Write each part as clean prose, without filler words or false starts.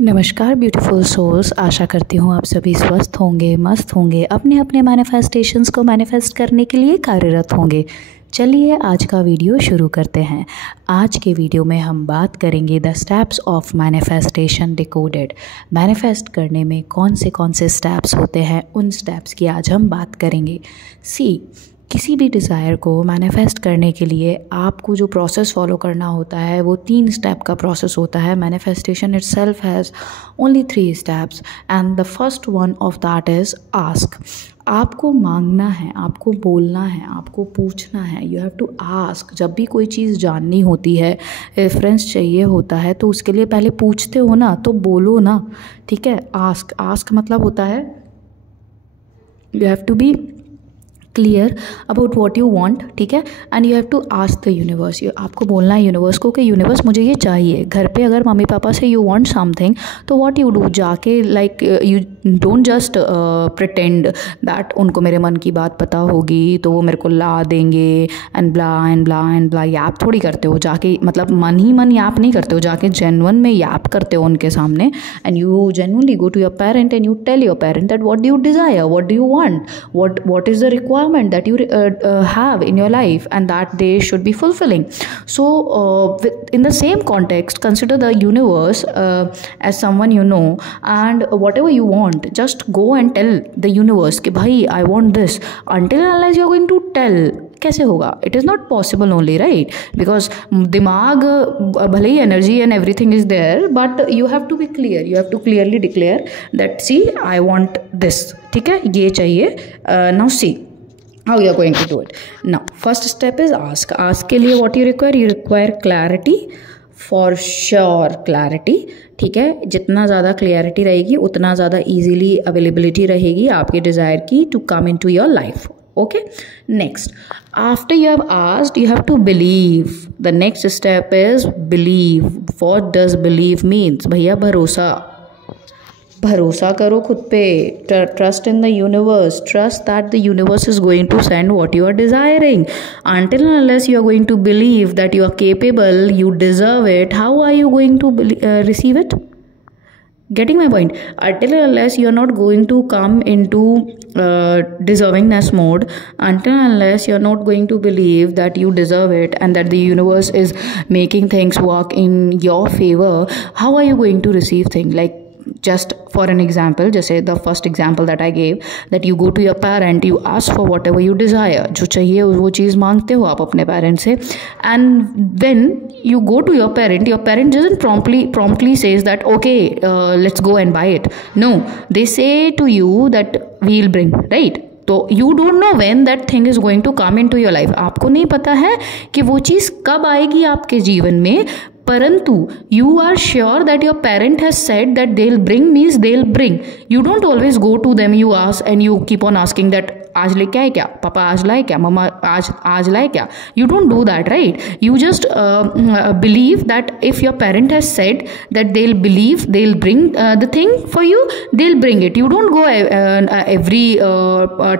नमस्कार beautiful souls, आशा करती हूँ आप सभी स्वस्थ होंगे, मस्त होंगे, अपने अपने मैनिफेस्टेशंस को मैनिफेस्ट करने के लिए कार्यरत होंगे। चलिए आज का वीडियो शुरू करते हैं। आज के वीडियो में हम बात करेंगे the steps of manifestation decoded. Manifest करने में कौन से स्टेप्स होते हैं, उन स्टेप्स की आज हम बात करेंगे। किसी भी डिज़ायर को मैनिफेस्ट करने के लिए आपको जो प्रोसेस फॉलो करना होता है वो 3 स्टेप का प्रोसेस होता है। Manifestation itself has only 3 steps and the first one of that is ask. आपको मांगना है, आपको बोलना है, आपको पूछना है। You have to ask. जब भी कोई चीज़ जाननी होती है, रेफरेंस चाहिए होता है, तो उसके लिए पहले पूछते हो ना, तो बोलो ना, ठीक है। आस्क मतलब होता है you have to be clear about what you want, ठीक है। And you have to ask the universe. आपको बोलना है यूनिवर्स को कि यूनिवर्स मुझे ये चाहिए। घर पे अगर मम्मी पापा से यू वांट समथिंग, तो व्हाट यू डू, जाके like you don't just pretend that उनको मेरे मन की बात पता होगी तो वो मेरे को ला देंगे and blah and blah and blah. याप थोड़ी करते हो जाके, मतलब मन ही मन याप नहीं करते हो, जाके जेन्युइन में याप करते हो उनके सामने। And you genuinely go to your parent and you tell your parent that what do you desire, what do you want, what is the requirement that you have in your life and that they should be fulfilling. So in the same context, consider the universe as someone you know, and whatever you want, just go and tell the universe कि भाई I want this. Until unless you are going to tell, कैसे होगा? It is not possible only, right? Because दिमाग भले ही energy and everything is there, but you have to be clear. You have to clearly declare that see I want this, ठीक है, ये चाहिए. Now see how you are going to do it. Now first step is ask. Ask के लिए what you require clarity, for sure clarity, ठीक है। जितना ज़्यादा क्लियरिटी रहेगी उतना ज़्यादा easily availability रहेगी आपके डिज़ायर की to come into your life. Okay, next, after you have asked, you have to believe. The next step is believe. What does believe means? भैया भरोसा करो खुद पे। Trust in the universe, trust that the universe is going to send what you are desiring. Until and unless you are going to believe that you are capable, you deserve it, how are you going to receive it? Getting my point? Until and unless you are not going to come into deservingness mode, until and unless you are not going to believe that you deserve it and that the universe is making things work in your favor, how are you going to receive things? Like, just for an example, जैसे the first example that I gave, that you go to your parent, you ask for whatever you desire, जो चाहिए वो चीज़ मांगते हो आप अपने parent से, and when you go to your parent doesn't promptly says that okay, let's go and buy it. No, they say to you that we'll bring, right? तो you don't know when that thing is going to come into your life. आपको नहीं पता है कि वो चीज़ कब आएगी आपके जीवन में, परंतु you are sure that your parent has said that they'll bring means they'll bring. You don't always go to them, you ask and you keep on asking that आज लेके आए क्या पापा, आज लाए क्या मम्मा, आज लाए क्या. You don't do that, right? You just believe that if your parent has said that they'll bring the thing for you, they'll bring it. You don't go every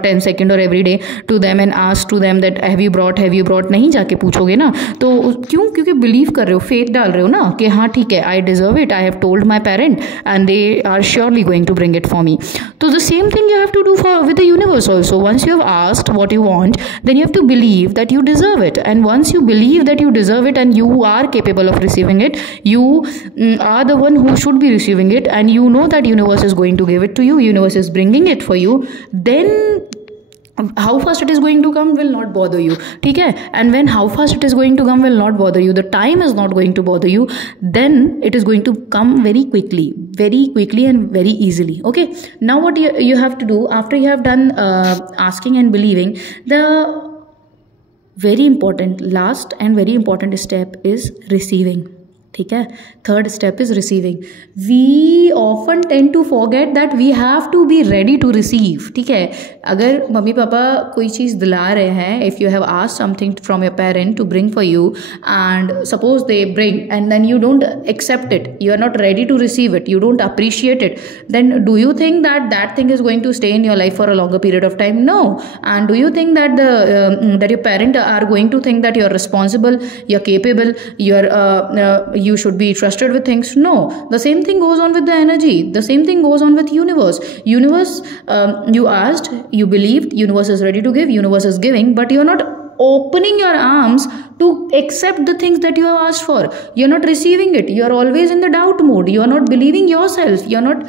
10 second or every day to them and ask to them that have you brought. नहीं जाके पूछोगे ना, तो क्यों? क्योंकि believe कर रहे हो, फेथ डाल रहे हो ना कि हाँ ठीक है, I deserve it, I have told my parent and they are surely going to bring it for me. तो the same thing you have to do with the universe also. Once you have asked what you want, then you have to believe that you deserve it. And once you believe that you deserve it and you are capable of receiving it, you are the one who should be receiving it, and you know that universe is going to give it to you, universe is bringing it for you, then how fast it is going to come will not bother you, ठीक है. And when how fast it is going to come will not bother you, the time is not going to bother you, then it is going to come very quickly and very easily. Okay, now what you have to do after you have done asking and believing, the very important last and very important step is receiving, ठीक है. Third step is receiving. We often tend to forget that we have to be ready to receive, ठीक है. अगर mummy papa कोई चीज़ दिला रहे हैं, if you have asked something from your parent to bring for you and suppose they bring and then you don't accept it, you are not ready to receive it, you don't appreciate it, then do you think that that thing is going to stay in your life for a longer period of time? No. And do you think that that your parent are going to think that you're responsible, you're capable, you should be trusted with things. No, the same thing goes on with the energy. The same thing goes on with universe. Universe, you asked, you believed, universe is ready to give, universe is giving, but you're not opening your arms to accept the things that you have asked for. You're not receiving it. You're always in the doubt mode. You're not believing yourself. You're not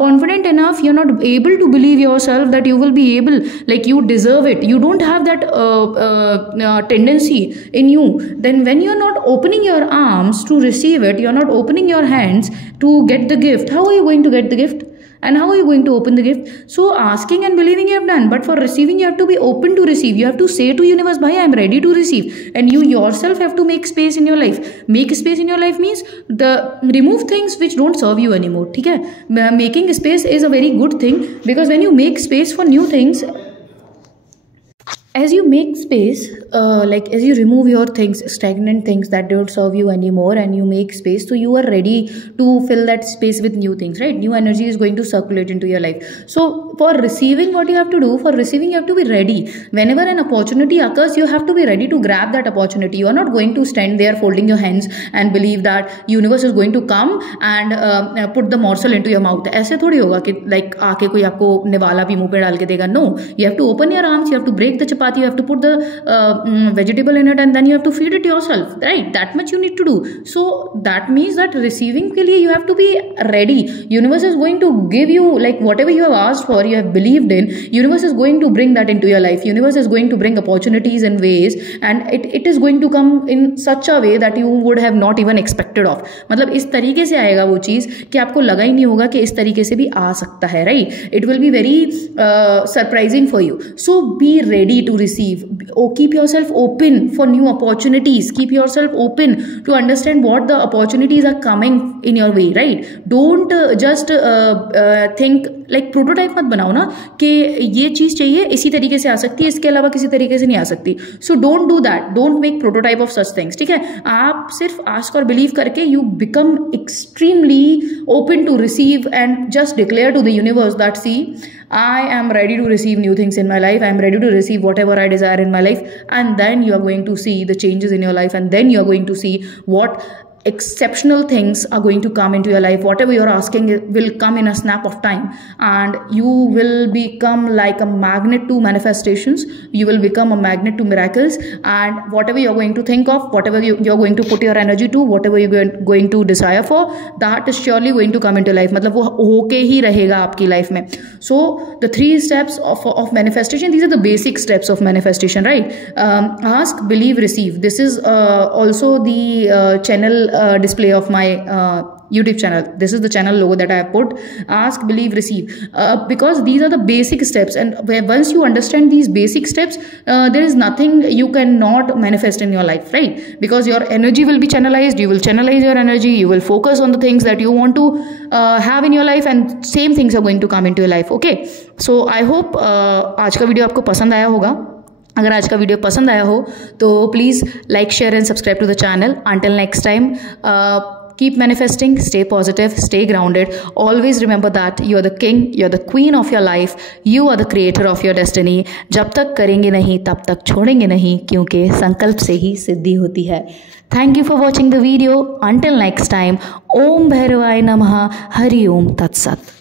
confident enough. You're not able to believe yourself that you will be able, like you deserve it. You don't have that tendency in you. Then when you're not opening your arms to receive it, you're not opening your hands to get the gift, how are you going to get the gift? And how are you going to open the gift? So asking and believing you have done, but for receiving you have to be open to receive. You have to say to universe, bhai, I am ready to receive. And you yourself have to make space in your life. Make space in your life means remove things which don't serve you anymore. Okay? Making space is a very good thing, because when you make space for new things, as you make space, like as you remove your things, stagnant things that don't serve you anymore, and you make space, so you are ready to fill that space with new things, right? New energy is going to circulate into your life. So for receiving, what you have to do, for receiving you have to be ready. Whenever an opportunity occurs, you have to be ready to grab that opportunity. You are not going to stand there folding your hands and believe that universe is going to come and put the morsel into your mouth. ऐसे थोड़ी होगा कि like आके कोई आपको निवाला भी मुंह पे डाल के देगा. No, you have to open your arms, you have to break the chapati, you have to put the vegetable in it, and then you have to feed it yourself, right? That much you need to do. So that means that receiving के लिए you have to be ready. Universe is going to give you, like whatever you have asked for, you have believed in, universe is going to bring that into your life. Universe is going to bring opportunities in ways, and it is going to come in such a way that you would have not even expected of. मतलब इस तरीके से आएगा वो चीज़ कि आपको लगा ही नहीं होगा कि इस तरीके से भी आ सकता है, right? It will be very surprising for you. So be ready to receive. Keep yourself open for new opportunities. Keep yourself open to understand what the opportunities are coming in your way, right? Don't just think like prototype मत बनाओ ना कि ये चीज़ चाहिए इसी तरीके से आ सकती है, इसके अलावा किसी तरीके से नहीं आ सकती. So don't do that. Don't make prototype of such things. ठीक है? आप सिर्फ ask और believe करके you become extremely open to receive and just declare to the universe that, see, I am ready to receive new things in my life. I am ready to receive whatever I desire in my life. And then you are going to see the changes in your life. And then you are going to see what exceptional things are going to come into your life. Whatever you're asking will come in a snap of time, and you will become like a magnet to manifestations. You will become a magnet to miracles, and whatever you're going to think of, whatever you're going to put your energy to, whatever you're going to desire for, that is surely going to come into life. मतलब वो होके ही रहेगा आपकी life में. So the 3 steps of manifestation, these are the basic steps of manifestation, right? Ask, believe, receive. This is also the channel display of my YouTube channel. This is the channel logo that I have put. Ask, believe, receive, because these are the basic steps, and once you understand these basic steps, there is nothing you cannot manifest in your life, right? Because your energy will be channelized. You will channelize your energy. You will focus on the things that you want to have in your life, and same things are going to come into your life. Okay, so I hope आज का video आपको पसंद आया होगा. अगर आज का video पसंद आया हो तो please like, share and subscribe to the channel. Until next time, keep manifesting, stay positive, stay grounded. Always remember that you are the king, you are the queen of your life, you are the creator of your destiny. जब तक करेंगे नहीं तब तक छोड़ेंगे नहीं, क्योंकि संकल्प से ही सिद्धि होती है. Thank you for watching the video. Until next time, Om Bhairavaaya Namaha. Hari Om Tat Sat.